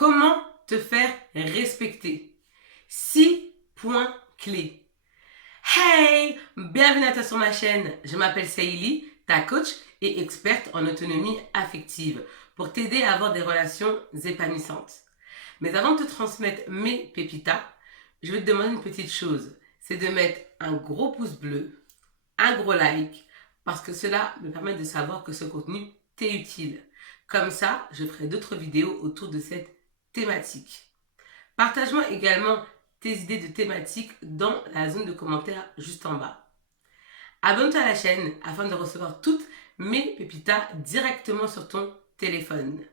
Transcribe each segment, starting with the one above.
Comment te faire respecter? 6 points clés. Hey! Bienvenue à toi sur ma chaîne. Je m'appelle Saïli, ta coach et experte en autonomie affective pour t'aider à avoir des relations épanouissantes. Mais avant de te transmettre mes pépitas, je vais te demander une petite chose. C'est de mettre un gros pouce bleu, un gros like, parce que cela me permet de savoir que ce contenu t'est utile. Comme ça, je ferai d'autres vidéos autour de cette thématique. Partage-moi également tes idées de thématiques dans la zone de commentaires juste en bas. Abonne-toi à la chaîne afin de recevoir toutes mes pépitas directement sur ton téléphone.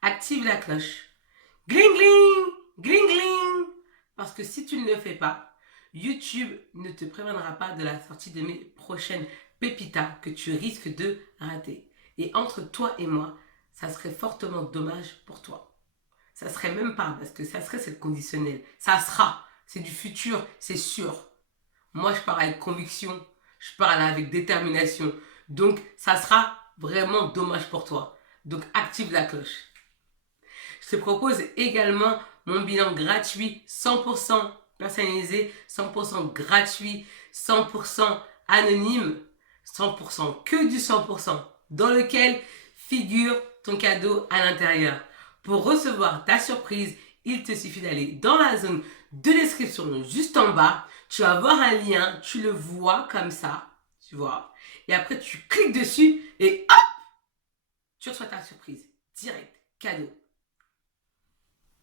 Active la cloche. Gling gling! Gling gling! Parce que si tu ne le fais pas, YouTube ne te préviendra pas de la sortie de mes prochaines pépitas que tu risques de rater. Et entre toi et moi, ça serait fortement dommage pour toi. Ça serait même pas, parce que ça serait cette conditionnel. Ça sera. C'est du futur, c'est sûr. Moi, je parle avec conviction. Je parle avec détermination. Donc, ça sera vraiment dommage pour toi. Donc, active la cloche. Je te propose également mon bilan gratuit, 100% personnalisé, 100% gratuit, 100% anonyme, 100% que du 100%, dans lequel figure ton cadeau à l'intérieur. Pour recevoir ta surprise, il te suffit d'aller dans la zone de description juste en bas. Tu vas voir un lien, tu le vois comme ça, tu vois. Et après, tu cliques dessus et hop, tu reçois ta surprise. Direct, cadeau.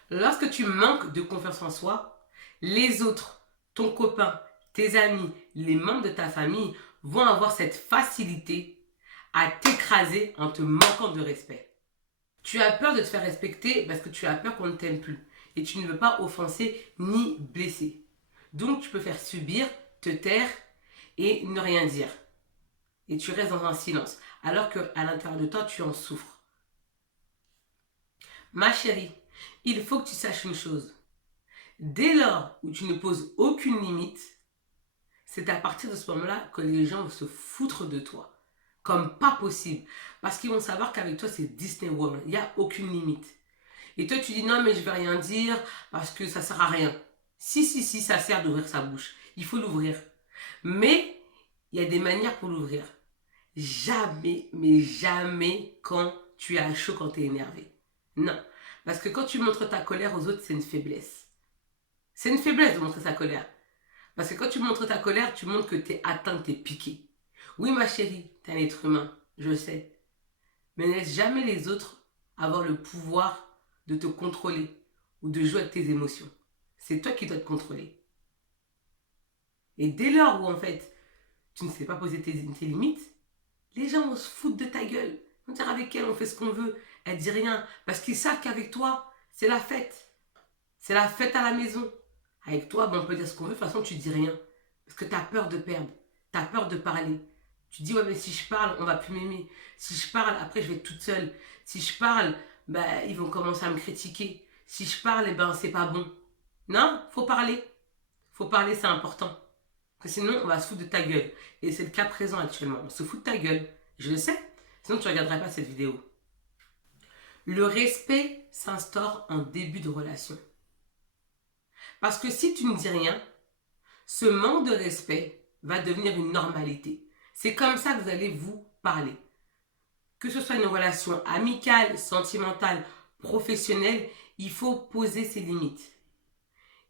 Lorsque tu manques de confiance en soi, les autres, ton copain, tes amis, les membres de ta famille vont avoir cette facilité à t'écraser en te manquant de respect. Tu as peur de te faire respecter parce que tu as peur qu'on ne t'aime plus et tu ne veux pas offenser ni blesser. Donc tu peux faire subir, te taire et ne rien dire. Et tu restes dans un silence alors qu'à l'intérieur de toi tu en souffres. Ma chérie, il faut que tu saches une chose. Dès lors où tu ne poses aucune limite, c'est à partir de ce moment-là que les gens vont se foutre de toi. Comme pas possible. Parce qu'ils vont savoir qu'avec toi, c'est Disney World. Il n'y a aucune limite. Et toi, tu dis non, mais je vais rien dire parce que ça sert à rien. Si, ça sert d'ouvrir sa bouche. Il faut l'ouvrir. Mais il y a des manières pour l'ouvrir. Jamais, mais jamais quand tu es à chaud, quand tu es énervé. Non. Parce que quand tu montres ta colère aux autres, c'est une faiblesse. C'est une faiblesse de montrer sa colère. Parce que quand tu montres ta colère, tu montres que tu es atteint, tu es piqué. Oui, ma chérie, tu es un être humain, je sais. Mais ne laisse jamais les autres avoir le pouvoir de te contrôler ou de jouer avec tes émotions. C'est toi qui dois te contrôler. Et dès lors où, en fait, tu ne sais pas poser tes limites, les gens vont se foutre de ta gueule. On dire avec elle, on fait ce qu'on veut. Elle dit rien. Parce qu'ils savent qu'avec toi, c'est la fête. C'est la fête à la maison. Avec toi, on peut dire ce qu'on veut, de toute façon, tu dis rien. Parce que tu as peur de perdre. Tu as peur de parler. Tu dis, ouais, mais si je parle, on va plus m'aimer. Si je parle, après, je vais être toute seule. Si je parle, bah, ils vont commencer à me critiquer. Si je parle, eh ben, c'est pas bon. Non, faut parler. Faut parler, c'est important. Parce que sinon, on va se foutre de ta gueule. Et c'est le cas présent actuellement. On se fout de ta gueule. Je le sais. Sinon, tu ne regarderais pas cette vidéo. Le respect s'instaure en début de relation. Parce que si tu ne dis rien, ce manque de respect va devenir une normalité. C'est comme ça que vous allez vous parler. Que ce soit une relation amicale, sentimentale, professionnelle, il faut poser ses limites.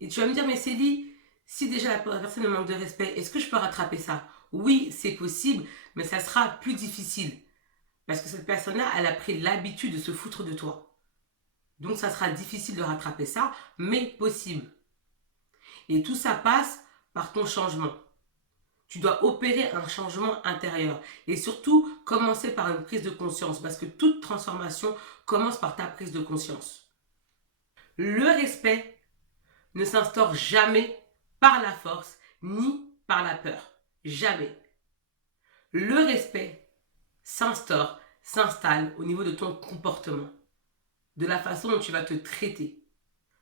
Et tu vas me dire, mais Célie, si déjà la personne manque de respect, est-ce que je peux rattraper ça? Oui, c'est possible, mais ça sera plus difficile. Parce que cette personne-là, elle a pris l'habitude de se foutre de toi. Donc ça sera difficile de rattraper ça, mais possible. Et tout ça passe par ton changement. Tu dois opérer un changement intérieur. Et surtout, commencer par une prise de conscience. Parce que toute transformation commence par ta prise de conscience. Le respect ne s'instaure jamais par la force ni par la peur. Jamais. Le respect s'instaure, s'installe au niveau de ton comportement. De la façon dont tu vas te traiter.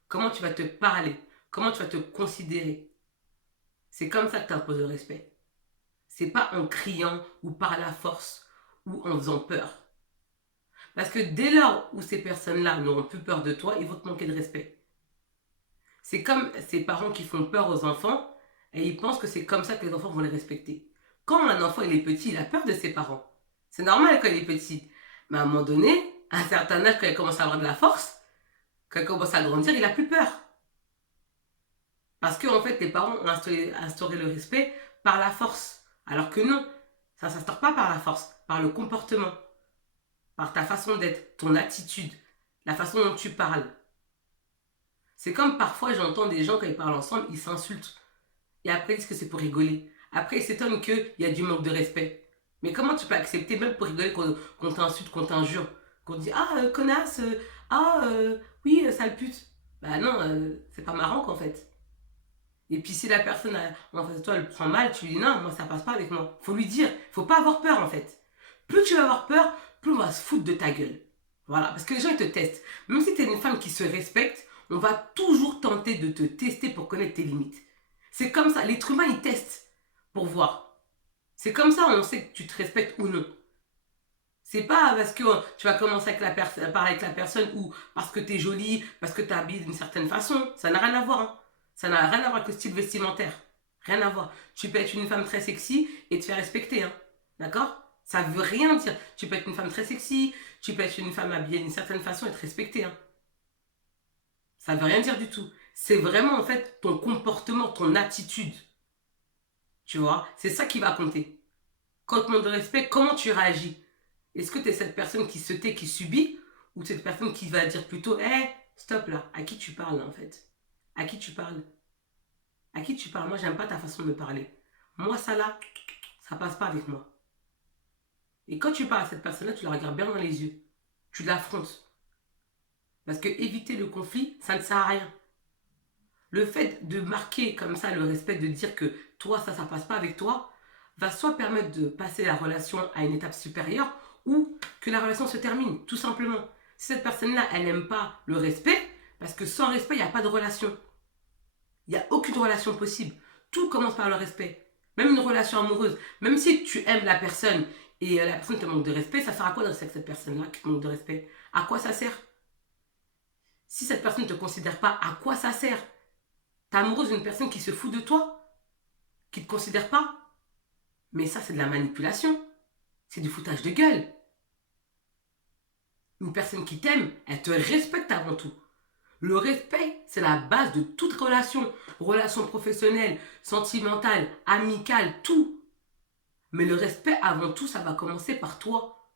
Comment tu vas te parler. Comment tu vas te considérer. C'est comme ça que tu imposes le respect. C'est pas en criant ou par la force ou en faisant peur. Parce que dès lors où ces personnes-là n'auront plus peur de toi, ils vont te manquer de respect. C'est comme ces parents qui font peur aux enfants et ils pensent que c'est comme ça que les enfants vont les respecter. Quand un enfant il est petit, il a peur de ses parents. C'est normal quand il est petit. Mais à un moment donné, à un certain âge, quand il commence à avoir de la force, quand il commence à grandir, il a plus peur. Parce qu'en fait, les parents ont instauré le respect par la force. Alors que non, ça ne s'instaure pas par la force, par le comportement, par ta façon d'être, ton attitude, la façon dont tu parles. C'est comme parfois j'entends des gens quand ils parlent ensemble, ils s'insultent. Et après ils disent que c'est pour rigoler. Après ils s'étonnent qu'il y a du manque de respect. Mais comment tu peux accepter, même pour rigoler, qu'on t'insulte, qu'on t'injure, qu'on te dit ah connasse, oui sale pute. Bah non, c'est pas marrant qu'en fait. Et puis si la personne en face de toi elle prend mal, tu lui dis non, moi ça passe pas avec moi. Faut lui dire, faut pas avoir peur en fait. Plus tu vas avoir peur, plus on va se foutre de ta gueule. Voilà, parce que les gens ils te testent. Même si tu es une femme qui se respecte, on va toujours tenter de te tester pour connaître tes limites. C'est comme ça, l'être humain il teste pour voir. C'est comme ça on sait que tu te respectes ou non. C'est pas parce que tu vas commencer avec à parler avec la personne ou parce que tu es jolie, parce que tu habilles d'une certaine façon. Ça n'a rien à voir. Hein. Ça n'a rien à voir avec le style vestimentaire. Rien à voir. Tu peux être une femme très sexy et te faire respecter. Hein. D'accord? Ça veut rien dire. Tu peux être une femme très sexy, tu peux être une femme habillée d'une certaine façon et te respecter. Hein. Ça veut rien dire du tout. C'est vraiment en fait ton comportement, ton attitude. Tu vois? C'est ça qui va compter. Quand on te respecte, comment tu réagis? Est-ce que tu es cette personne qui se tait, qui subit, ou cette personne qui va dire plutôt, hé, hey, stop là, à qui tu parles là, en fait? À qui tu parles? À qui tu parles? Moi, j'aime pas ta façon de me parler. Moi, ça là, ça passe pas avec moi. Et quand tu parles à cette personne-là, tu la regardes bien dans les yeux. Tu l'affrontes. Parce que éviter le conflit, ça ne sert à rien. Le fait de marquer comme ça le respect, de dire que toi, ça passe pas avec toi, va soit permettre de passer la relation à une étape supérieure, ou que la relation se termine, tout simplement. Si cette personne-là, elle n'aime pas le respect, parce que sans respect, il n'y a pas de relation. Il n'y a aucune relation possible. Tout commence par le respect. Même une relation amoureuse. Même si tu aimes la personne et la personne te manque de respect, ça sert à quoi de rester avec cette personne-là qui te manque de respect? À quoi ça sert? Si cette personne ne te considère pas, à quoi ça sert? T'es amoureuse d'une personne qui se fout de toi? Qui ne te considère pas? Mais ça, c'est de la manipulation. C'est du foutage de gueule. Une personne qui t'aime, elle te respecte avant tout. Le respect, c'est la base de toute relation. Relation professionnelle, sentimentale, amicale, tout. Mais le respect, avant tout, ça va commencer par toi.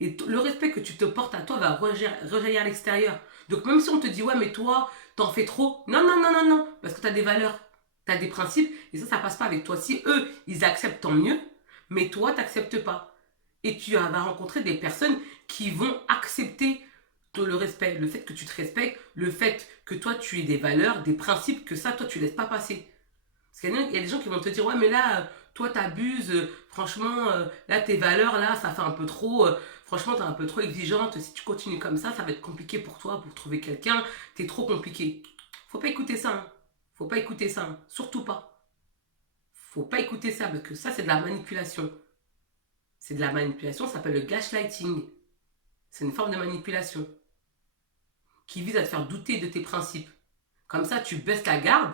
Et le respect que tu te portes à toi va rejaillir à l'extérieur. Donc même si on te dit, ouais, mais toi, t'en fais trop. Non, non, non, non, non. Parce que t'as des valeurs, t'as des principes. Et ça passe pas avec toi. Si eux, ils acceptent, tant mieux. Mais toi, t'acceptes pas. Et tu vas rencontrer des personnes qui vont accepter le respect, le fait que tu te respectes, le fait que toi tu aies des valeurs, des principes, que ça toi tu laisses pas passer. Parce qu'il y a des gens qui vont te dire ouais mais là toi t'abuses, franchement là tes valeurs là ça fait un peu trop, franchement t'es un peu trop exigeante, si tu continues comme ça va être compliqué pour toi pour trouver quelqu'un, t'es trop compliqué. Faut pas écouter ça, hein. Faut pas écouter ça, hein. Surtout pas. Faut pas écouter ça parce que ça c'est de la manipulation. C'est de la manipulation, ça s'appelle le gaslighting. C'est une forme de manipulation qui vise à te faire douter de tes principes. Comme ça, tu baisses la garde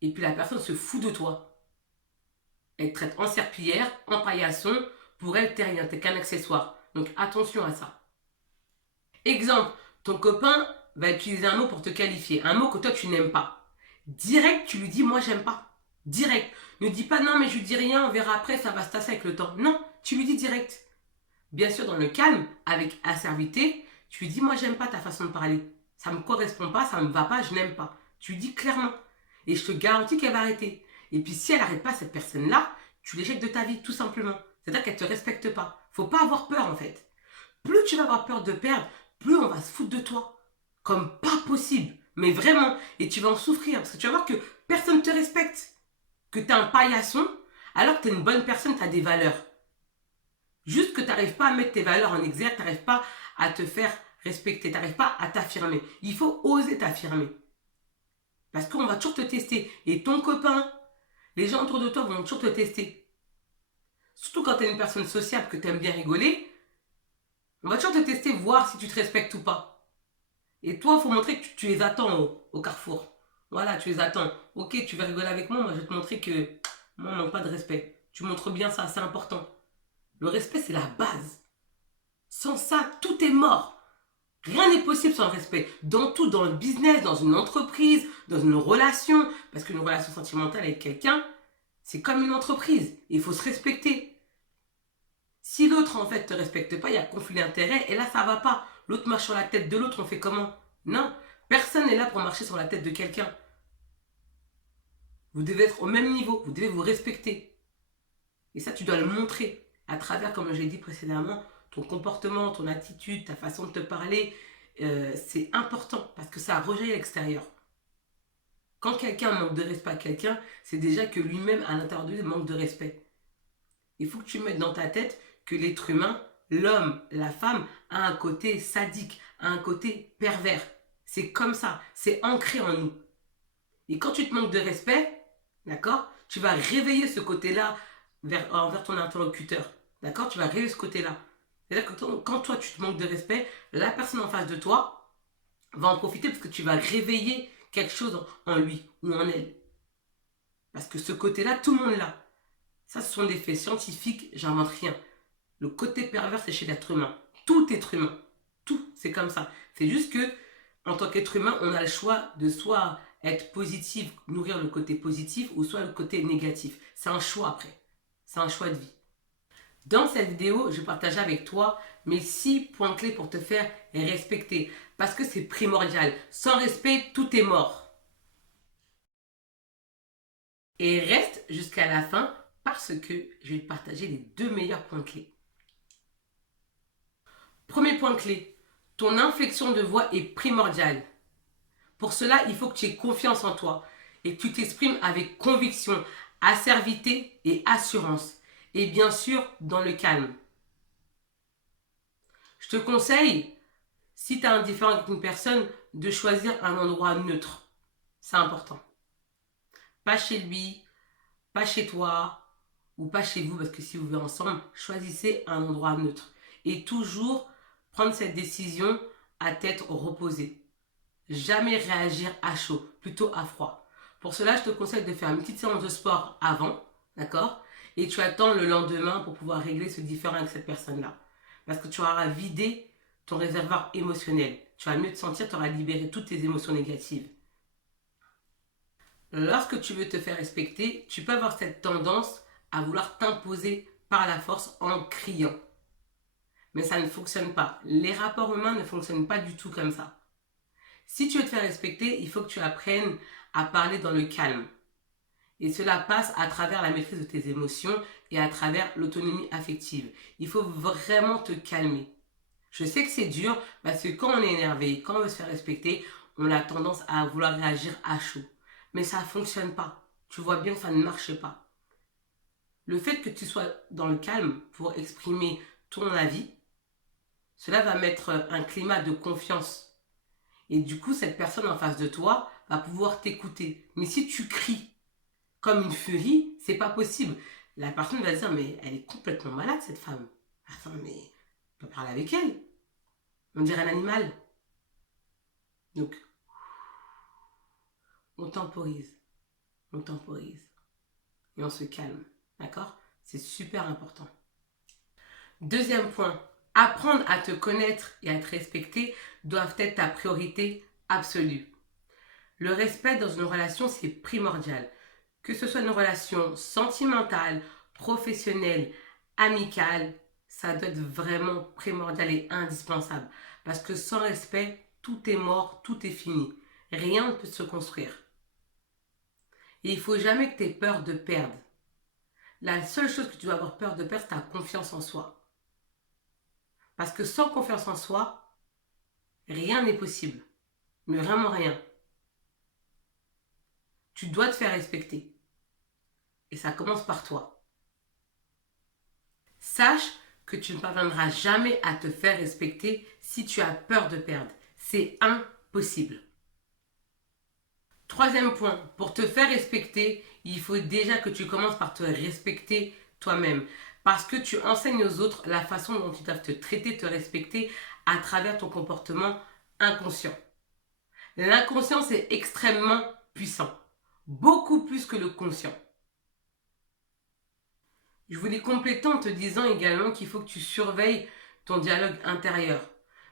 et puis la personne se fout de toi. Elle te traite en serpillière, en paillasson. Pour elle, t'es rien, t'es qu'un accessoire. Donc attention à ça. Exemple, ton copain va utiliser un mot pour te qualifier. Un mot que toi, tu n'aimes pas. Direct, tu lui dis, moi, j'aime pas. Direct. Ne dis pas, non, mais je lui dis rien, on verra après, ça va se tasser avec le temps. Non, tu lui dis direct. Bien sûr, dans le calme, avec acerbité, tu lui dis, moi, j'aime pas ta façon de parler. Ça me correspond pas, ça me va pas, je n'aime pas. Tu lui dis clairement. Et je te garantis qu'elle va arrêter. Et puis si elle n'arrête pas cette personne-là, tu l'éjettes de ta vie, tout simplement. C'est-à-dire qu'elle ne te respecte pas. Faut pas avoir peur en fait. Plus tu vas avoir peur de perdre, plus on va se foutre de toi. Comme pas possible. Mais vraiment. Et tu vas en souffrir. Parce que tu vas voir que personne ne te respecte. Que tu es un paillasson, alors que tu es une bonne personne, tu as des valeurs. Juste que tu n'arrives pas à mettre tes valeurs en exergue, tu n'arrives pas à te faire respecter, tu n'arrives pas à t'affirmer. Il faut oser t'affirmer. Parce qu'on va toujours te tester. Et ton copain, les gens autour de toi vont toujours te tester. Surtout quand tu es une personne sociable, que tu aimes bien rigoler. On va toujours te tester, voir si tu te respectes ou pas. Et toi, il faut montrer que tu les attends au carrefour. Voilà, tu les attends. Ok, tu vas rigoler avec moi, moi je vais te montrer que moi, on manque pas de respect. Tu montres bien ça, c'est important. Le respect, c'est la base. Sans ça, tout est mort. Rien n'est possible sans le respect. Dans tout, dans le business, dans une entreprise, dans une relation. Parce qu'une relation sentimentale avec quelqu'un, c'est comme une entreprise. Il faut se respecter. Si l'autre, en fait, te respecte pas, il y a conflit d'intérêt. Et là, ça va pas. L'autre marche sur la tête de l'autre, on fait comment? Non. Personne n'est là pour marcher sur la tête de quelqu'un. Vous devez être au même niveau. Vous devez vous respecter. Et ça, tu dois le montrer à travers, comme je l'ai dit précédemment, ton comportement, ton attitude, ta façon de te parler. C'est important parce que ça rejaillit à l'extérieur. Quand quelqu'un manque de respect à quelqu'un, c'est déjà que lui-même, à l'intérieur de lui, manque de respect. Il faut que tu mettes dans ta tête que l'être humain, l'homme, la femme, a un côté sadique, a un côté pervers. C'est comme ça, c'est ancré en nous. Et quand tu te manques de respect, d'accord, tu vas réveiller ce côté-là envers ton interlocuteur. D'accord? Tu vas réveiller ce côté-là. C'est-à-dire que quand toi, tu te manques de respect, la personne en face de toi va en profiter parce que tu vas réveiller quelque chose en lui ou en elle. Parce que ce côté-là, tout le monde l'a. Ça, ce sont des faits scientifiques, j'invente rien. Le côté pervers, c'est chez l'être humain. Tout être humain. Tout, c'est comme ça. C'est juste que, en tant qu'être humain, on a le choix de soit être positif, nourrir le côté positif, ou soit le côté négatif. C'est un choix après. C'est un choix de vie. Dans cette vidéo, je partage avec toi mes 6 points clés pour te faire respecter. Parce que c'est primordial. Sans respect, tout est mort. Et reste jusqu'à la fin parce que je vais te partager les 2 meilleurs points clés. Premier point clé, ton inflexion de voix est primordiale. Pour cela, il faut que tu aies confiance en toi et que tu t'exprimes avec conviction, assertivité et assurance. Et bien sûr, dans le calme. Je te conseille, si tu as un différend avec une personne, de choisir un endroit neutre. C'est important. Pas chez lui, pas chez toi ou pas chez vous, parce que si vous vivez ensemble, choisissez un endroit neutre. Et toujours prendre cette décision à tête reposée. Jamais réagir à chaud, plutôt à froid. Pour cela, je te conseille de faire une petite séance de sport avant, d'accord? Et tu attends le lendemain pour pouvoir régler ce différend avec cette personne-là. Parce que tu auras vidé ton réservoir émotionnel. Tu vas mieux te sentir, tu auras libéré toutes tes émotions négatives. Lorsque tu veux te faire respecter, tu peux avoir cette tendance à vouloir t'imposer par la force en criant. Mais ça ne fonctionne pas. Les rapports humains ne fonctionnent pas du tout comme ça. Si tu veux te faire respecter, il faut que tu apprennes à parler dans le calme. Et cela passe à travers la maîtrise de tes émotions et à travers l'autonomie affective. Il faut vraiment te calmer. Je sais que c'est dur parce que quand on est énervé, quand on veut se faire respecter, on a tendance à vouloir réagir à chaud. Mais ça ne fonctionne pas. Tu vois bien que ça ne marche pas. Le fait que tu sois dans le calme pour exprimer ton avis, cela va mettre un climat de confiance. Et du coup, cette personne en face de toi va pouvoir t'écouter. Mais si tu cries comme une furie, c'est pas possible. La personne va dire, mais elle est complètement malade, cette femme. Attends, mais on peut parler avec elle. On dirait un animal. Donc, on temporise. On temporise. Et on se calme. D'accord? C'est super important. Deuxième point. Apprendre à te connaître et à te respecter doivent être ta priorité absolue. Le respect dans une relation, c'est primordial. Que ce soit une relation sentimentale, professionnelle, amicale, ça doit être vraiment primordial et indispensable. Parce que sans respect, tout est mort, tout est fini. Rien ne peut se construire. Et il ne faut jamais que tu aies peur de perdre. La seule chose que tu dois avoir peur de perdre, c'est ta confiance en soi. Parce que sans confiance en soi, rien n'est possible. Mais vraiment rien. Tu dois te faire respecter. Et ça commence par toi. Sache que tu ne parviendras jamais à te faire respecter si tu as peur de perdre. C'est impossible. Troisième point, pour te faire respecter, il faut déjà que tu commences par te respecter toi-même. Parce que tu enseignes aux autres la façon dont ils doivent te traiter, te respecter à travers ton comportement inconscient. L'inconscient, c'est extrêmement puissant. Beaucoup plus que le conscient. Je voulais compléter en te disant également qu'il faut que tu surveilles ton dialogue intérieur.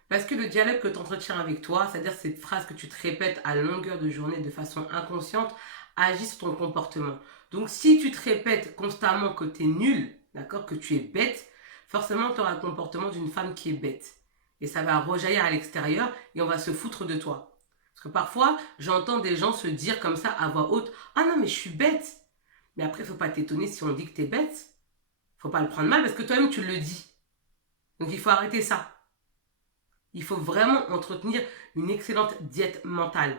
Parce que le dialogue que tu entretiens avec toi, c'est-à-dire cette phrase que tu te répètes à longueur de journée de façon inconsciente, agit sur ton comportement. Donc si tu te répètes constamment que tu es nul, d'accord, que tu es bête, forcément tu auras le comportement d'une femme qui est bête. Et ça va rejaillir à l'extérieur et on va se foutre de toi. Parce que parfois, j'entends des gens se dire comme ça à voix haute, « Ah non mais je suis bête !» Mais après, il ne faut pas t'étonner si on dit que tu es bête. Faut pas le prendre mal parce que toi-même tu le dis. Donc il faut arrêter ça. Il faut vraiment entretenir une excellente diète mentale.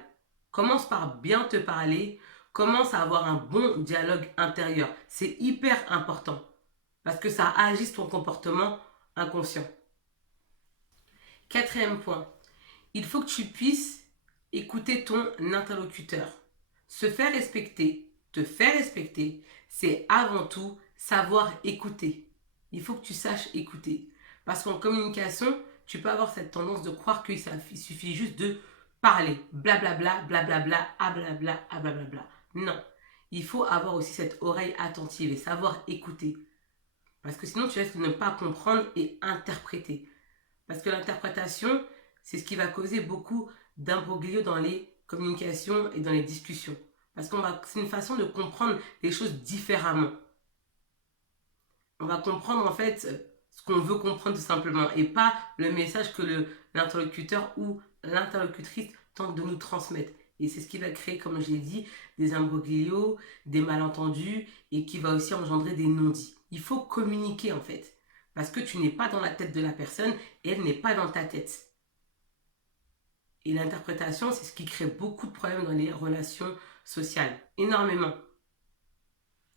Commence par bien te parler, commence à avoir un bon dialogue intérieur. C'est hyper important parce que ça agit sur ton comportement inconscient. Quatrième point, il faut que tu puisses écouter ton interlocuteur. Se faire respecter, te faire respecter, c'est avant tout savoir écouter. Il faut que tu saches écouter. Parce qu'en communication, tu peux avoir cette tendance de croire qu'il suffit juste de parler. Blablabla, blablabla, ah blabla, ah blablabla. Non. Il faut avoir aussi cette oreille attentive et savoir écouter. Parce que sinon, tu risques de ne pas comprendre et interpréter. Parce que l'interprétation, c'est ce qui va causer beaucoup d'imbroglio dans les communications et dans les discussions. Parce que c'est une façon de comprendre les choses différemment. On va comprendre en fait ce qu'on veut comprendre tout simplement et pas le message que l'interlocuteur ou l'interlocutrice tente de nous transmettre. Et c'est ce qui va créer, comme je l'ai dit, des imbroglios, des malentendus et qui va aussi engendrer des non-dits. Il faut communiquer en fait. Parce que tu n'es pas dans la tête de la personne et elle n'est pas dans ta tête. Et l'interprétation, c'est ce qui crée beaucoup de problèmes dans les relations sociales. Énormément.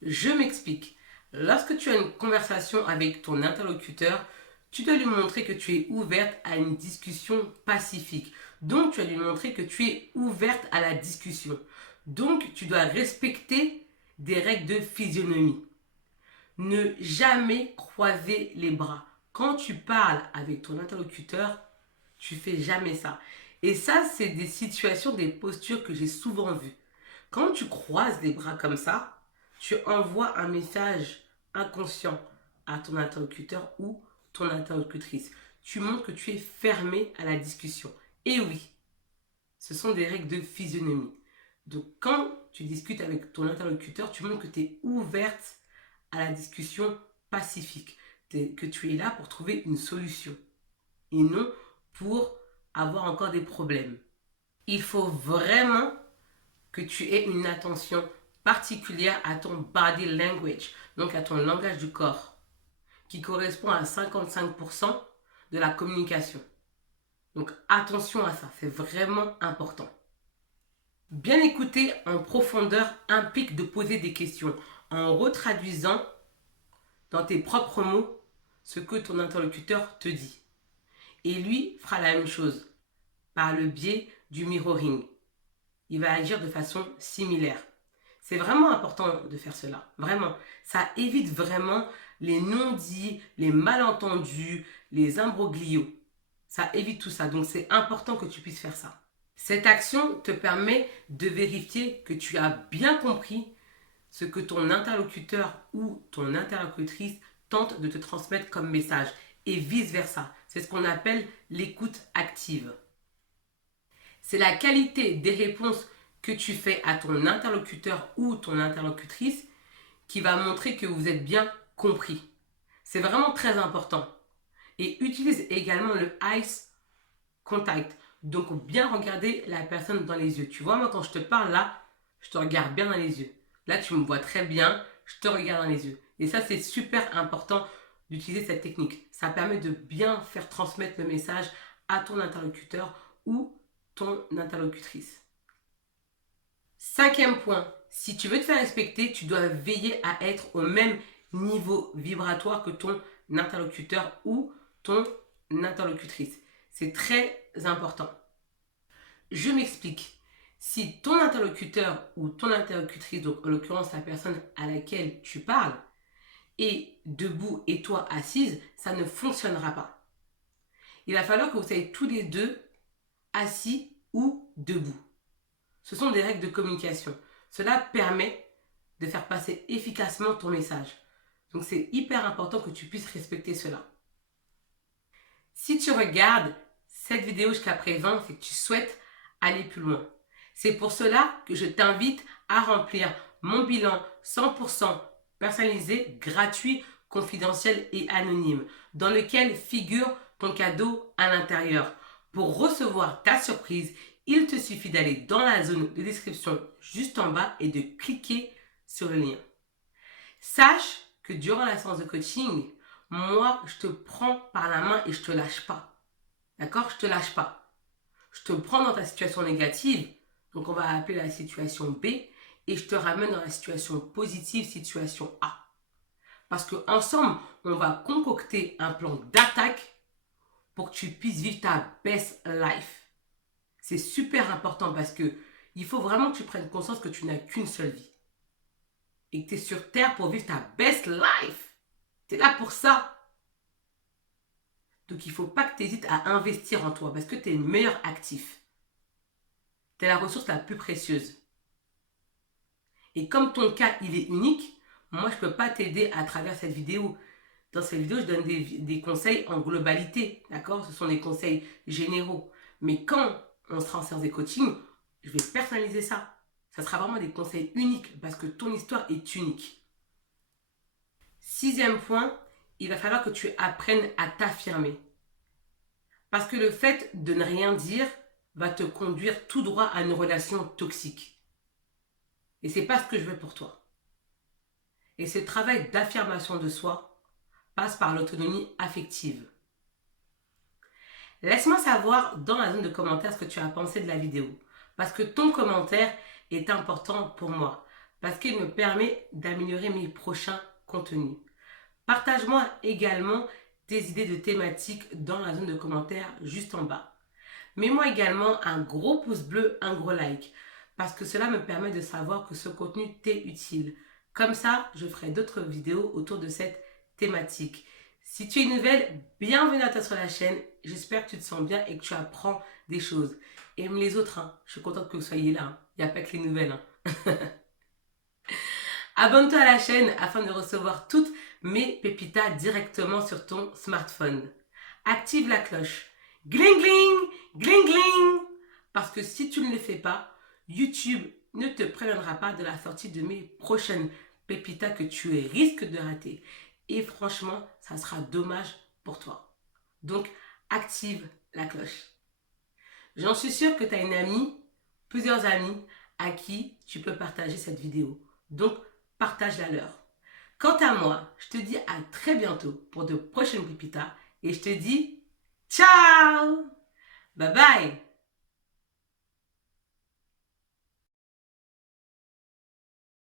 Je m'explique. Lorsque tu as une conversation avec ton interlocuteur, tu dois lui montrer que tu es ouverte à une discussion pacifique. Donc, tu dois lui montrer que tu es ouverte à la discussion. Donc, tu dois respecter des règles de physionomie. Ne jamais croiser les bras. Quand tu parles avec ton interlocuteur, tu fais jamais ça. Et ça, c'est des situations, des postures que j'ai souvent vues. Quand tu croises les bras comme ça, tu envoies un message inconscient à ton interlocuteur ou ton interlocutrice. Tu montres que tu es fermé à la discussion. Et oui, ce sont des règles de physionomie. Donc quand tu discutes avec ton interlocuteur, tu montres que tu es ouverte à la discussion pacifique, que tu es là pour trouver une solution et non pour avoir encore des problèmes. Il faut vraiment que tu aies une attention particulière à ton body language, donc à ton langage du corps, qui correspond à 55% de la communication. Donc attention à ça, c'est vraiment important. Bien écouter en profondeur implique de poser des questions en retraduisant dans tes propres mots ce que ton interlocuteur te dit. Et lui fera la même chose par le biais du mirroring. Il va agir de façon similaire. C'est vraiment important de faire cela. Vraiment. Ça évite vraiment les non-dits, les malentendus, les imbroglios. Ça évite tout ça. Donc c'est important que tu puisses faire ça. Cette action te permet de vérifier que tu as bien compris ce que ton interlocuteur ou ton interlocutrice tente de te transmettre comme message et vice-versa. C'est ce qu'on appelle l'écoute active. C'est la qualité des réponses que tu fais à ton interlocuteur ou ton interlocutrice qui va montrer que vous êtes bien compris. C'est vraiment très important. Et utilise également le eye contact. Donc bien regarder la personne dans les yeux. Tu vois, moi quand je te parle là, je te regarde bien dans les yeux. Là tu me vois très bien, je te regarde dans les yeux. Et ça c'est super important d'utiliser cette technique. Ça permet de bien faire transmettre le message à ton interlocuteur ou ton interlocutrice. Cinquième point, si tu veux te faire respecter, tu dois veiller à être au même niveau vibratoire que ton interlocuteur ou ton interlocutrice. C'est très important. Je m'explique. Si ton interlocuteur ou ton interlocutrice, donc en l'occurrence la personne à laquelle tu parles, et debout et toi assise, ça ne fonctionnera pas. Il va falloir que vous soyez tous les deux assis ou debout. Ce sont des règles de communication. Cela permet de faire passer efficacement ton message. Donc c'est hyper important que tu puisses respecter cela. Si tu regardes cette vidéo jusqu'à présent, c'est que tu souhaites aller plus loin. C'est pour cela que je t'invite à remplir mon bilan 100% personnalisé, gratuit, confidentiel et anonyme, dans lequel figure ton cadeau à l'intérieur. Pour recevoir ta surprise, il te suffit d'aller dans la zone de description juste en bas et de cliquer sur le lien. Sache que durant la séance de coaching, moi, je te prends par la main et je te lâche pas. D'accord? Je te lâche pas. Je te prends dans ta situation négative, donc on va appeler la situation B, et je te ramène dans la situation positive, situation A. Parce qu'ensemble, on va concocter un plan d'attaque pour que tu puisses vivre ta best life. C'est super important parce que il faut vraiment que tu prennes conscience que tu n'as qu'une seule vie. Et que tu es sur Terre pour vivre ta best life. Tu es là pour ça. Donc il ne faut pas que tu hésites à investir en toi parce que tu es le meilleur actif. Tu es la ressource la plus précieuse. Et comme ton cas, il est unique, moi, je ne peux pas t'aider à travers cette vidéo. Dans cette vidéo, je donne des conseils en globalité, d'accord? Ce sont des conseils généraux. Mais quand on sera en séance de coaching, je vais personnaliser ça. Ça sera vraiment des conseils uniques parce que ton histoire est unique. 6e point, il va falloir que tu apprennes à t'affirmer. Parce que le fait de ne rien dire va te conduire tout droit à une relation toxique. Et ce n'est pas ce que je veux pour toi. Et ce travail d'affirmation de soi passe par l'autonomie affective. Laisse-moi savoir dans la zone de commentaires ce que tu as pensé de la vidéo. Parce que ton commentaire est important pour moi. Parce qu'il me permet d'améliorer mes prochains contenus. Partage-moi également tes idées de thématiques dans la zone de commentaires juste en bas. Mets-moi également un gros pouce bleu, un gros like. Parce que cela me permet de savoir que ce contenu t'est utile. Comme ça, je ferai d'autres vidéos autour de cette thématique. Si tu es nouvelle, bienvenue à toi sur la chaîne. J'espère que tu te sens bien et que tu apprends des choses. Et même les autres, je suis contente que vous soyez là. Il n'y a pas que les nouvelles. Abonne-toi à la chaîne afin de recevoir toutes mes pépitas directement sur ton smartphone. Active la cloche. Gling gling, gling gling. Parce que si tu ne le fais pas, YouTube ne te préviendra pas de la sortie de mes prochaines pépitas que tu risques de rater. Et franchement, ça sera dommage pour toi. Donc, active la cloche. J'en suis sûre que tu as une amie, plusieurs amis à qui tu peux partager cette vidéo. Donc, partage-la leur. Quant à moi, je te dis à très bientôt pour de prochaines pépitas et je te dis ciao! Bye bye!